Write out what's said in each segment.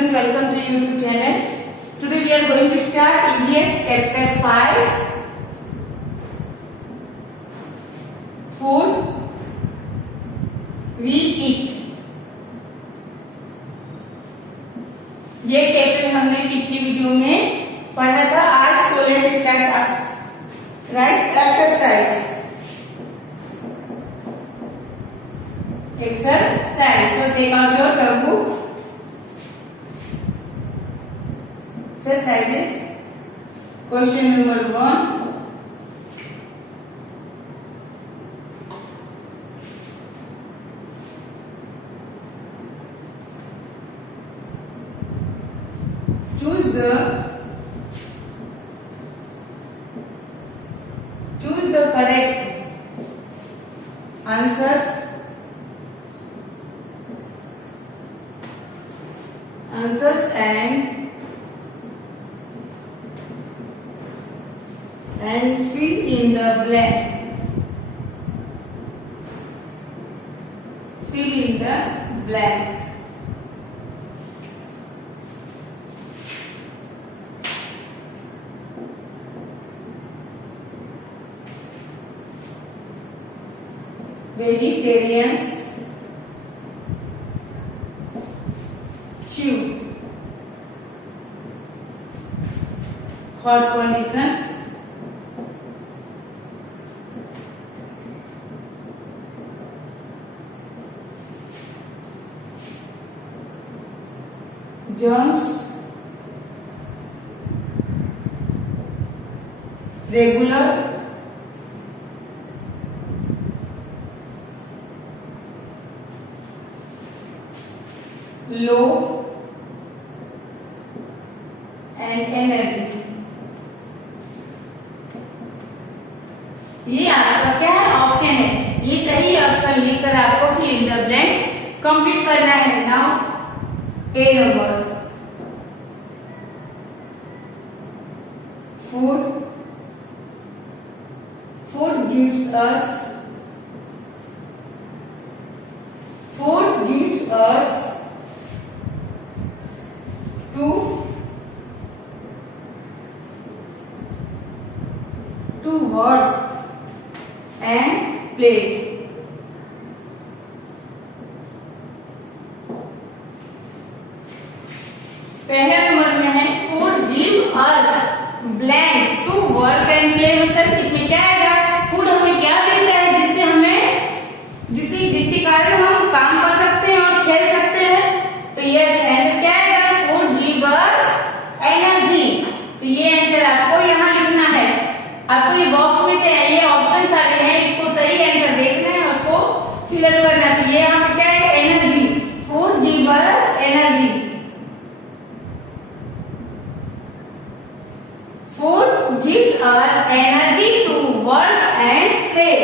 children, welcome to YouTube channel. Today we are going to start EVS chapter 5, food we eat. ये chapter हमने पिछली video में पढ़ा था. आज so let's start, right? Exercise. So take out your term book. Exercises. Question number 1. Choose the correct answers and fill in the blank. Fill in the blanks. Vegetarians chew. Hot condition. Germs. Regular. Low and energy. ये आपका क्या है? Option है. ये सही option लिखकर आपको fill in the blank complete करना है. Now A number. Food gives us to work and play. पहले नंबर में है food give us blank to work and play. मतलब इसमें क्या आएगा? फूड हमें क्या देता है जिसके कारण हम काम कर सकते हैं और खेल सकते हैं. तो ये आंसर क्या आएगा? फूड गिव अस एनर्जी. तो ये आंसर आपको यहाँ लिखना है. आपको ये बॉक्स में से ये ऑप्शन आ रहे हैं, इसको सही आंसर देखना है, उसको फिलअप करना है. तो ये यहाँ पे क्या है? Energy. Food give us energy. Food gives us energy to work and play.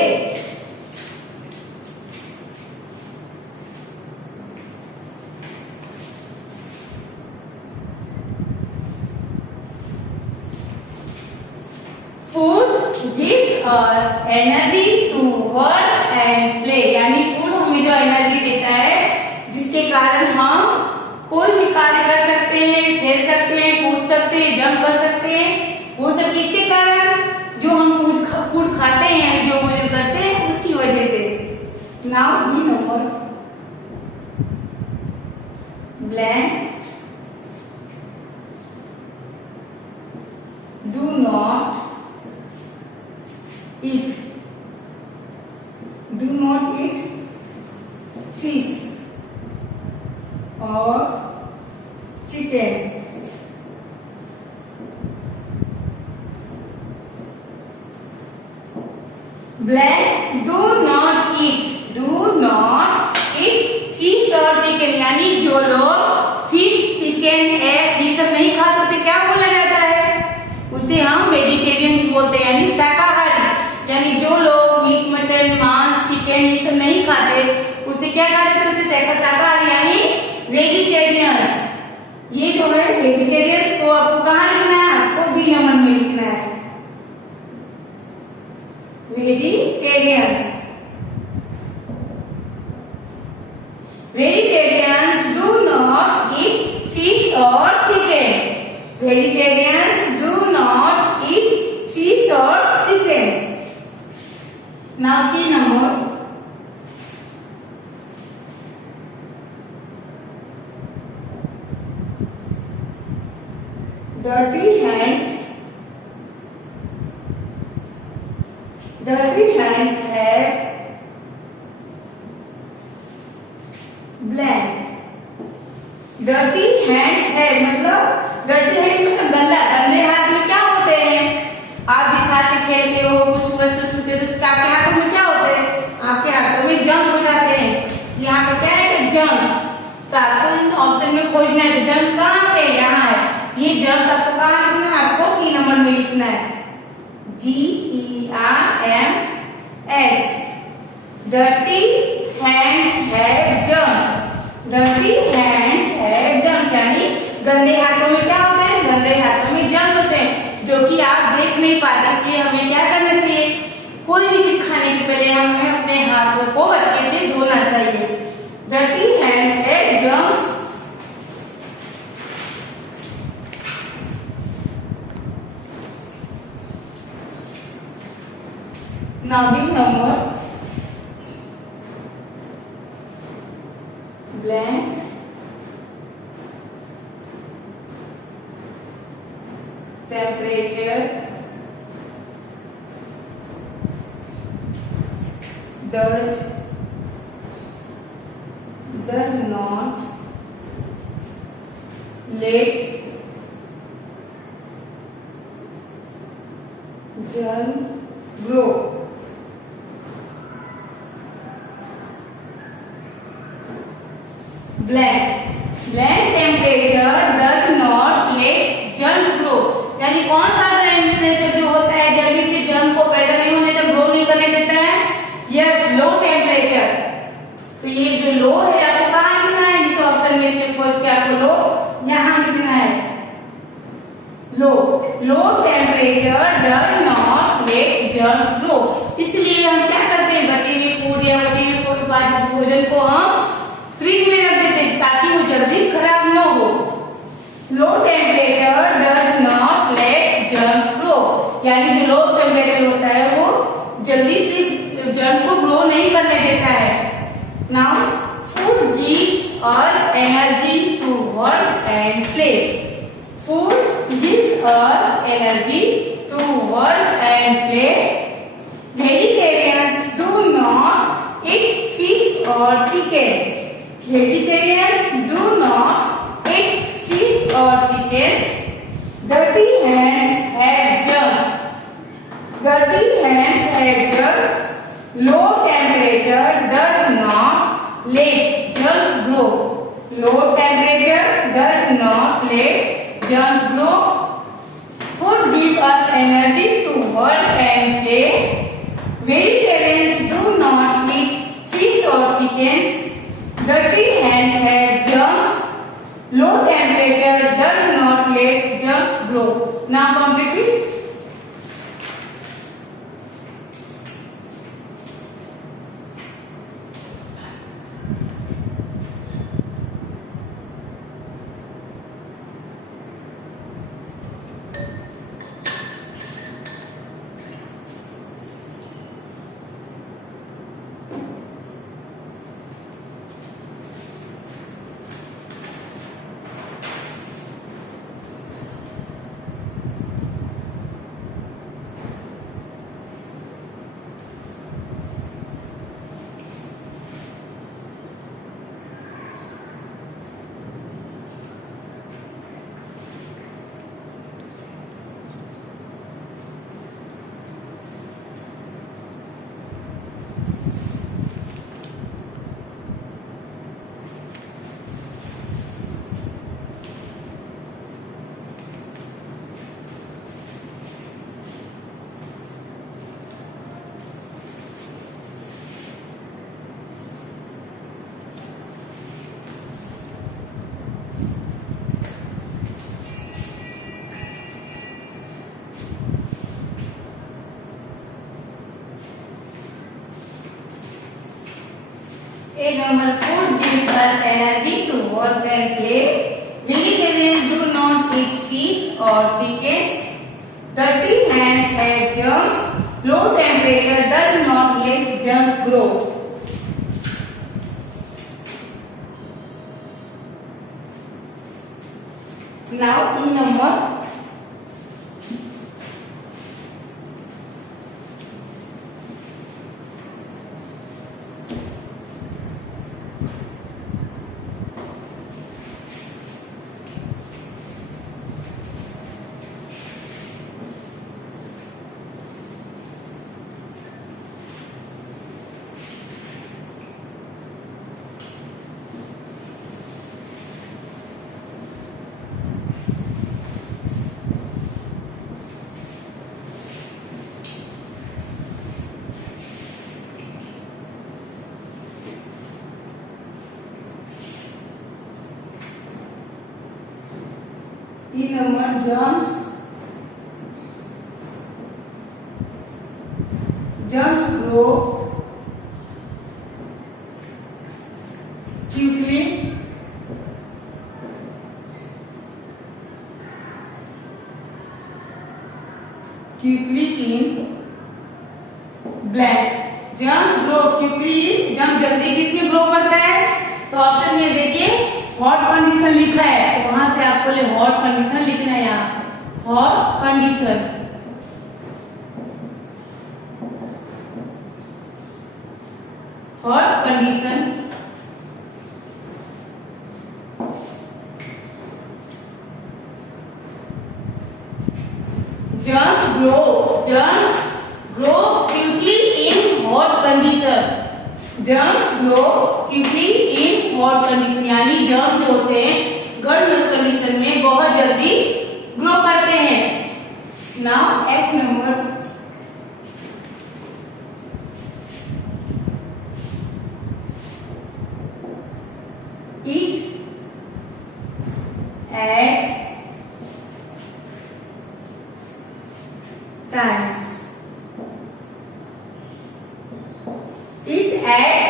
Food gives us energy to work and play. यानी फूड हमें जो एनर्जी देता है जिसके कारण हम कोई भी कार्य कर सकते हैं, खेल सकते हैं, कूद सकते हैं, जंप कर सकते हैं. वो सब किसके कारण? जो हम फूड खाते हैं, जो भोजन करते हैं, उसकी वजह से. Now B number blank. Do not eat fish or chicken. Blank. Do not eat fish और चिकन. यानी जो लोग फिश, चिकन, एग ये सब नहीं खाते उसे क्या बोला जाता है? उसे हम वेजिटेरियन बोलते हैं, यानी शाकाहारी. यानी जो लोग मीट, मटन, मांस, चिकन ये सब नहीं खाते उसे क्या कहा जाता है? उसे शाकाहारी यानी वेजिटेरियन. ये जो है वेजिटेरियन को आपको कहाँ लिखना है? आपको बी नंबर में लिखना है. Vegetarians. Vegetarians do not eat fish Vegetarians do not eat fish or chickens. Now see number. Dirty hands have blank. Dirty hands है मतलब dirty hand मतलब गंदा, गंदे हाथ में क्या होते हैं? आप जिस हाथ से खेलते हो, कुछ वस्तु छूते हो तो आपके हाथों में क्या होते हैं? आपके हाथों में जर्म हो जाते हैं। यहाँ पे क्या है कि जर्म्स, तो आपको इन ऑप्शन में खोजना है। तो जर्म्स कहाँ पे? यहाँ है। ये जर्म्स आपको कहाँ लिखना है? आपको सी नंबर में लिखना है। GERMS। Dirty hands have germs. Dirty hands have germs यानी गंदे हाथों में क्या होते हैं? गंदे हाथों में जर्म होते हैं, जो कि आप देख नहीं पाते। इसलिए हमें क्या करना चाहिए? कोई भी चीज खाने के पहले हमें अपने हाथों को अच्छे से धोना चाहिए। Dirty hands have germs. Now give number blank temperature does not let germ grow. Blank temperature does not let germs grow. यानी कौन सा टेम्परेचर जो होता है जल्दी से जर्म को पैदा नहीं होने तक ग्रो नहीं करने देता है? Yes, low temperature. तो ये जो लो है आपको कहाँ लिखना है? इस ऑप्शन में से खोज के आपको लो यहाँ लिखना है। Low temperature does not let germs grow. इसलिए हम क्या करते हैं? बचे हुए फूड या बचे हुए भोजन को हम फ्रिज में रख देते हैं ताकि वो जल्दी खराब न हो। Low temperature does not let germs grow, यानी जो लो टेम्परेचर होता है वो जल्दी से जर्म को ग्रो नहीं करने देता है। Now food gives us energy to work and play. Food gives us energy to work and play. Vegetarians do not eat fish और chicken. Vegetarians do not eat fish or chickens. Dirty hands have germs. Low temperature does not let germs grow. Low temperature does not let germs grow. Food gives us energy to work and play. Vegetarians do not eat fish or chickens. Dirty hands have germs. Low temperature does not let germs grow. Now complete it. A normal food gives us energy to work and play. Vegetarians do not eat eat fish or chickens. Dirty hands have germs. Low temperature does not let germs grow. Now E number. E number germs. Germs grow quickly in blank. germs grow quickly germ जल्दी किसमें grow करता है? तो option में देखिए hot condition लिखा है, तो वहां से आपको हॉट कंडीशन लिखना है। यहाँ hot condition, hot condition germs grow quickly in hot condition. germs grow quickly in hot condition, यानी germ जो होते हैं गर्म कंडीशन में बहुत जल्दी ग्रो करते हैं। Now F number. eat at times. eat at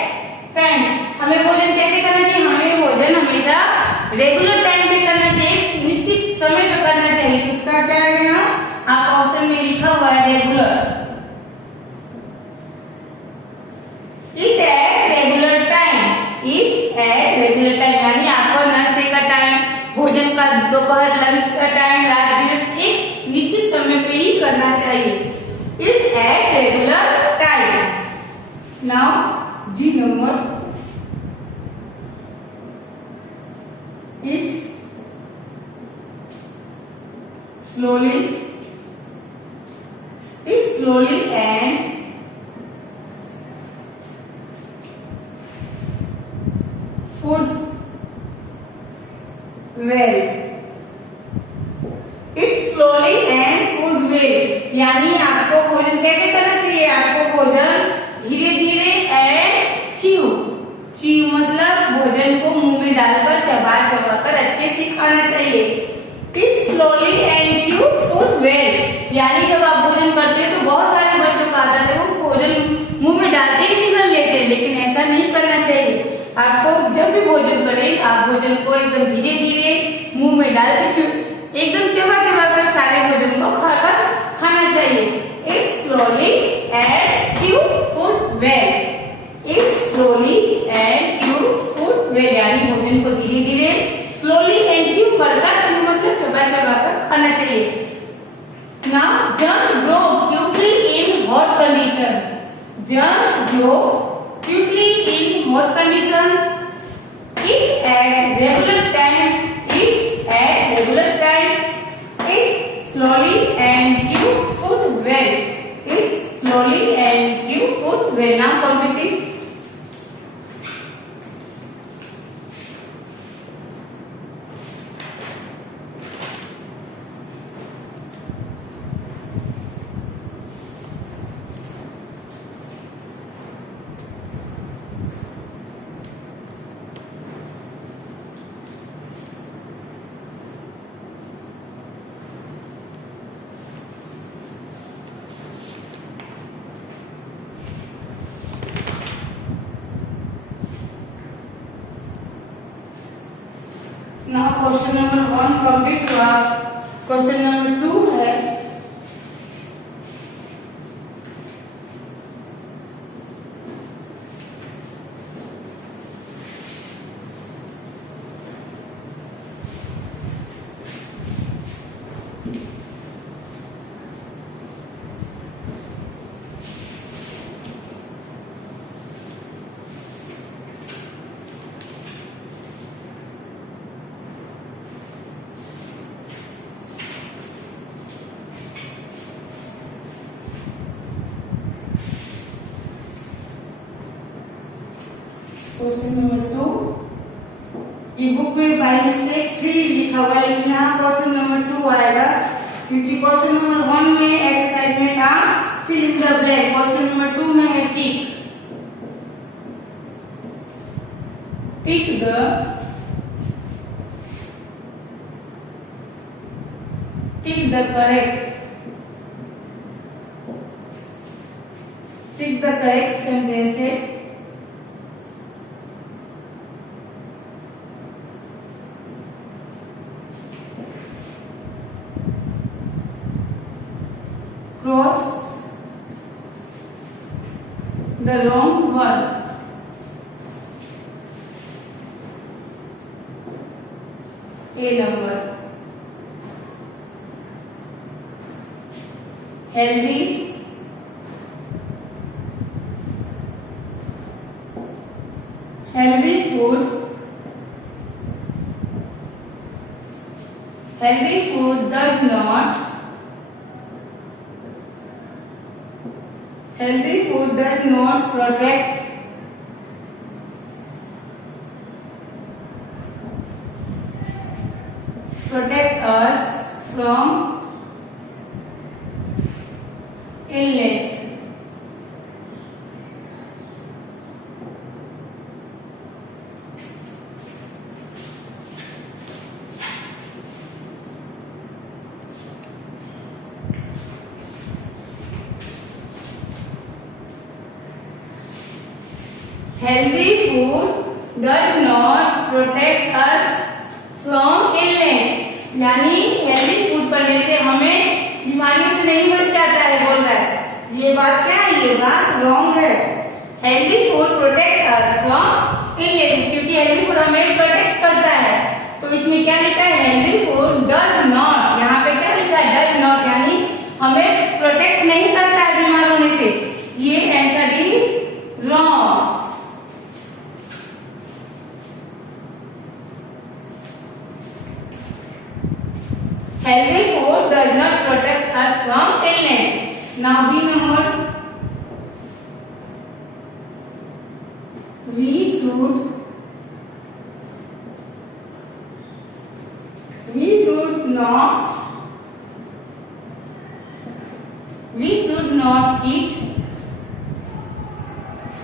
time, हमें भोजन कैसे करना चाहिए? हमें भोजन हमेशा रेगुलर टाइम पे करना चाहिए, निश्चित समय पे करना चाहिए। इसका क्या है? यहाँ आप ऑप्शन में लिखा हुआ है regular. eat at regular time. eat at regular time यानी आपको नाश्ते का टाइम, भोजन का दोपहर लंच का टाइम, रात दिवस एक निश्चित समय पे ही करना चाहिए। eat at regular time. Now G number। eat slowly and food well. eat slowly and food well यानी आपको भोजन कैसे करना चाहिए? आपको भोजन धीरे धीरे एंड च्यू मतलब भोजन को मुंह में डालकर चबा कर अच्छे से खाना चाहिए। eat slowly and chew food well यानी जब आप भोजन करते हैं तो बहुत सारे बच्चों का आदत है वो भोजन मुंह में डालते ही निगल लेते हैं, लेकिन ऐसा नहीं करना चाहिए। आपको जब भी भोजन करें आप भोजन को एकदम धीरे धीरे मुंह में डालकर एकदम चबा कर सारे भोजन को खाना चाहिए। eat slowly and chew food well. eat slowly and chew food well यानी भोजन को धीरे धीरे slowly and chew कर मतलब चबा कर खाना चाहिए। Now germs grow quickly in hot condition. germs grow quickly in hot condition. eat at regular times. eat at regular time. eat slowly and chew food well. eat slowly and chew food well. Now complete. Question number 1 complete हुआ। Question number 2 है। Question number 2, ये book में by mistake 3 लिखा हुआ है, लेकिन यहाँ question number 2 आएगा, क्योंकि क्वेश्चन नंबर 1 में एक्सरसाइज में था fill in the blank, question number 2 में है tick the correct sentences cross the wrong one. A number. Healthy, healthy food does not protect us from illness. Healthy food does not protect us from illness, यानी healthy food करने से हमें बीमारियों से नहीं बचाता है, बोल रहा है। ये बात क्या है? ये बात रॉन्ग है। Healthy food protect us from illness, क्योंकि हेल्दी फूड हमें प्रोटेक्ट करता है। तो इसमें क्या लिखा है? हेल्दी फूड डज नॉट, यहाँ पे क्या लिखा है? डज नॉट, यानी हमें प्रोटेक्ट नहीं करता है बीमार होने से। ये answer is wrong. Healthy food does not protect us from illness. Now B number. We should not eat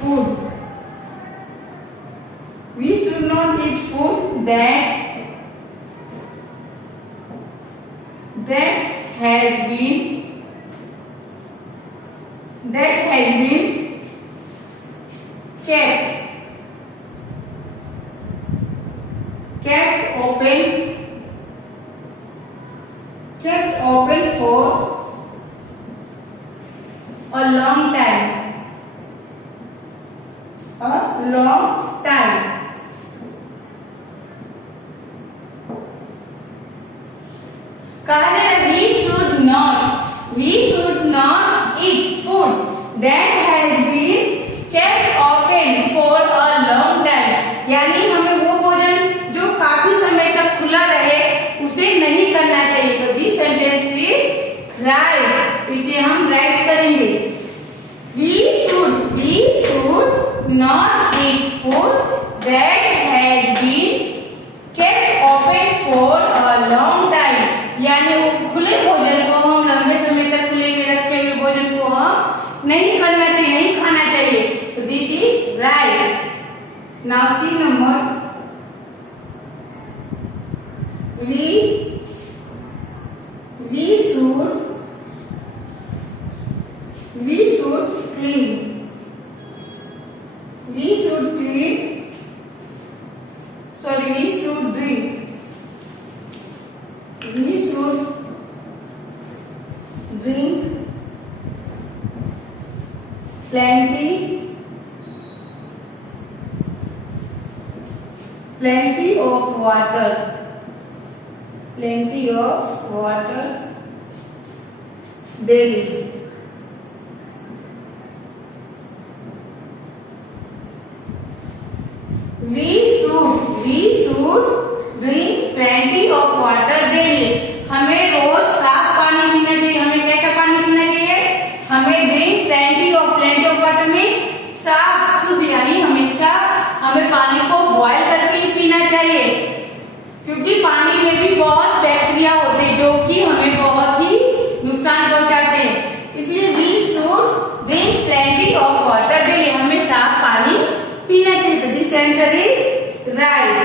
food. We should not eat food that has been kept open for a long time. कहा है we should not eat food that has been kept open for a long time, यानी हमें वो भोजन जो काफी समय तक खुला रहे उसे नहीं करना चाहिए। तो दिस सेंटेंस इज राइट, इसे हम राइट करेंगे। we should not eat food that has been kept open for a long time, यानी वो खुले भोजन को हम लंबे समय तक खुले में रखे हुए भोजन को हम नहीं करना चाहिए, नहीं खाना चाहिए। तो this is right. Now C number, we should clean We should drink plenty of water. Plenty of water daily. We should drink plenty of water daily. हमें रोज साफ पानी पीना चाहिए. हमें कैसा पानी पीना चाहिए? हमें drink plenty of water में साफ शुद्ध यानी हमेशा हमें पानी को बॉयल करके ही पीना चाहिए, क्योंकि पानी में भी बहुत बैक्टीरिया होते हैं जो कि हमें बहुत ही नुकसान पहुंचाते हैं. इसलिए we should drink plenty of water daily. हमें साफ पानी पीना चाहिए. तो दिस आंसर इज राइट.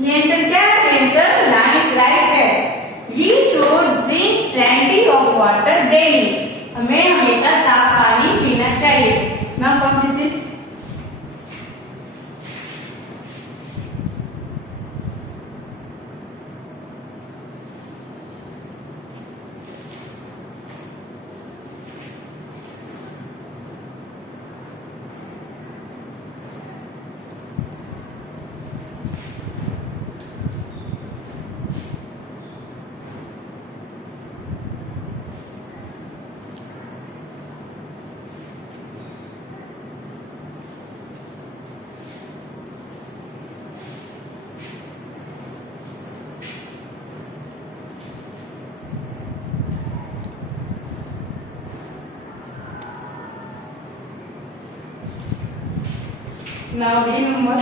ये आंसर क्या है? आंसर राइट है. We should drink plenty of water daily. हमें हमेशा साफ पानी पीना चाहिए. Now complete it. Now remember.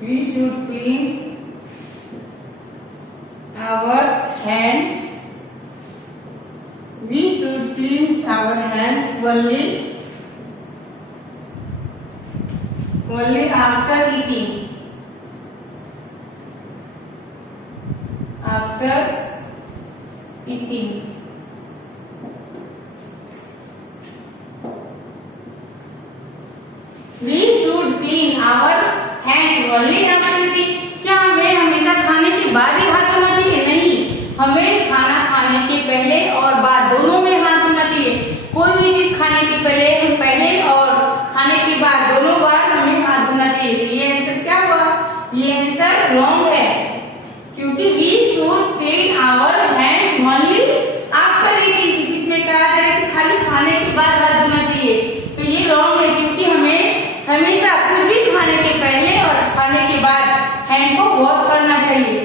We should clean our hands. We should clean our hands only after eating. After eating. We should clean our hands only after eating. क्या हमें हमेशा खाने के बाद ही हाथ धोना चाहिए? नहीं, हमें खाना खाने के पहले और बाद दोनों में हाथ धोना चाहिए. कोई भी चीज खाने के पहले और खाने के बाद दोनों बार हमें हाथ धोना चाहिए. ये आंसर क्या हुआ? ये आंसर रॉन्ग है, क्योंकि we should clean our hands only after eating. इसमें कहा जाए कि खाली खाने के बाद हाथ धोना चाहिए, तो ये रॉन्ग है, क्योंकि हमें हमेशा कुछ भी खाने के पहले और खाने के बाद हैंड को वॉश करना चाहिए.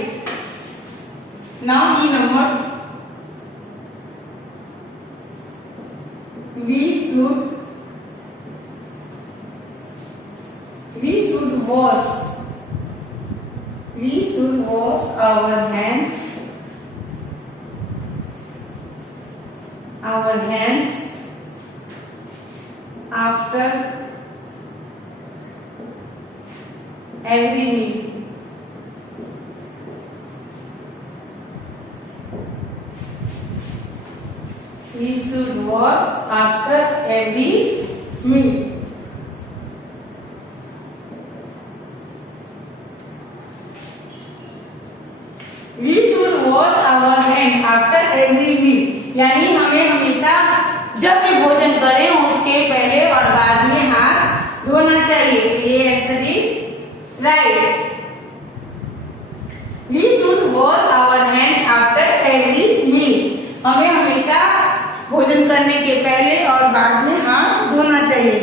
Now remember. We should wash our hands after every meal. We should wash after every meal. We should wash our hand after every meal. यानी हमें हमेशा जब भी भोजन करें उसके पहले और बाद में हाथ धोना चाहिए. ये answer is right. We should wash our hands after every meal. हमें हमेशा भोजन करने के पहले और बाद में हाथ धोना चाहिए.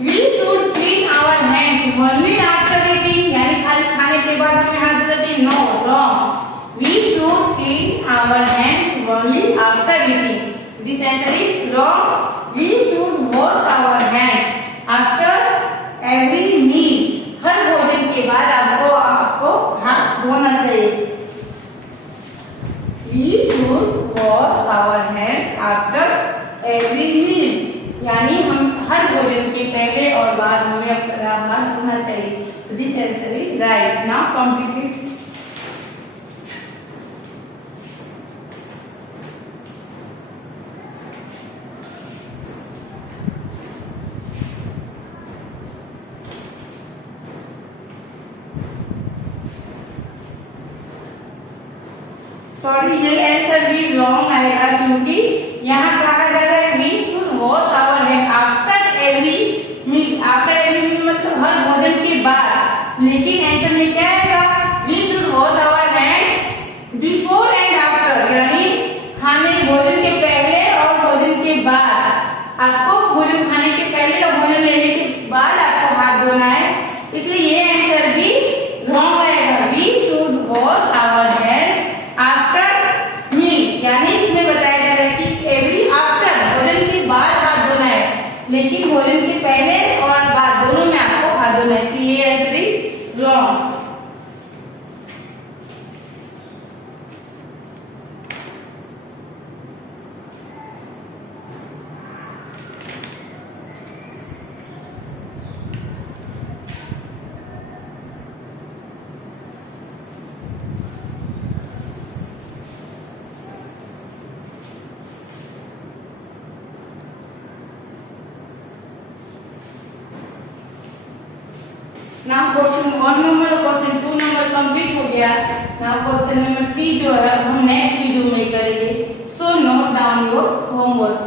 We should clean our hands only after eating. यानी खाली खाने के बाद हमें हाथ धोना चाहिए. No, wrong. We should clean our hands eating. This answer is wrong. We should wash our hands after every meal. हर भोजन के बाद आपको हाथ धोना चाहिए. We should wash our hands after every meal. यानी हम हर भोजन के पहले और बाद हमें अपना हाथ धोना चाहिए. So this answer is right. Now complete it. Sorry, ये आंसर भी रॉन्ग आएगा क्योंकि यहाँ कहा जा रहा है we should wash our hand after every meal. After every meal मतलब हर भोजन के बाद. लेकिन आंसर में क्या आएगा? We should wash our hand before and after. यानी खाने भोजन के पहले और भोजन के बाद. आपको भोजन खाने के पहले और भोजन लेने के बाद आपको हाथ धोना है. इसलिए ये आंसर भी रॉन्ग आएगा. We should wash our hand after meal. यानी इसमें बताया जा रहा है कि एवरी आफ्टर भोजन के बाद हाथ धोना है, लेकिन भोजन के पहले और बाद दोनों में आपको हाथ धोना है. ये answer is wrong. Now question 1 number और क्वेश्चन 2 नंबर कंप्लीट हो गया. Now क्वेश्चन नंबर 3 जो है हम नेक्स्ट वीडियो में करेंगे. So note down your homework.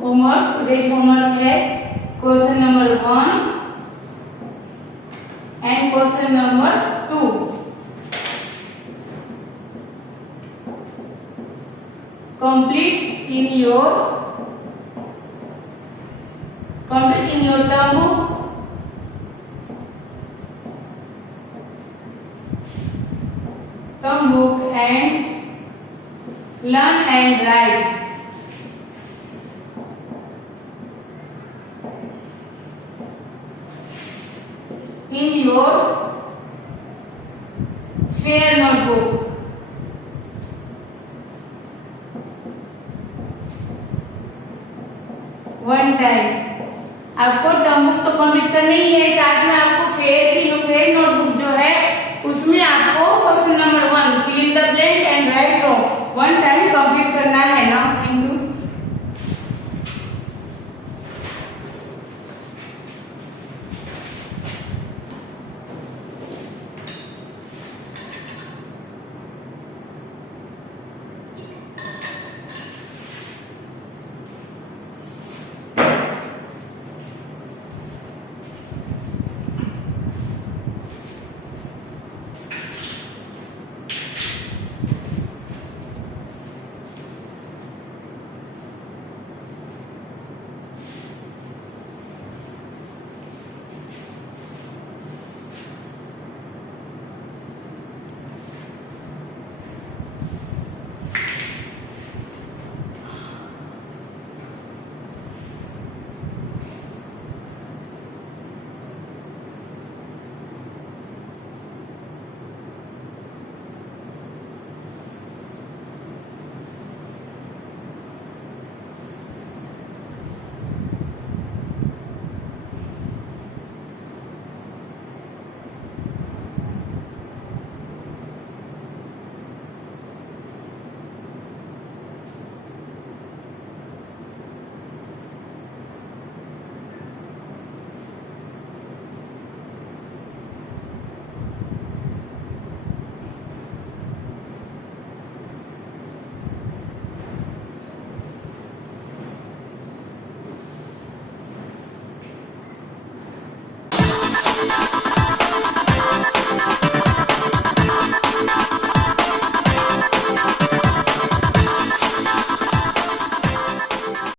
Homework today's homework है question number 1 and question number 2. complete in your term book. And learn and write. In your fair notebook. One time. आपको term book तो complete करनी ही है, साथ में आपको fair notebook जो है उसमें आपको question number 1 fill in the blank and write row 1 time complete करना है ना. Thank you.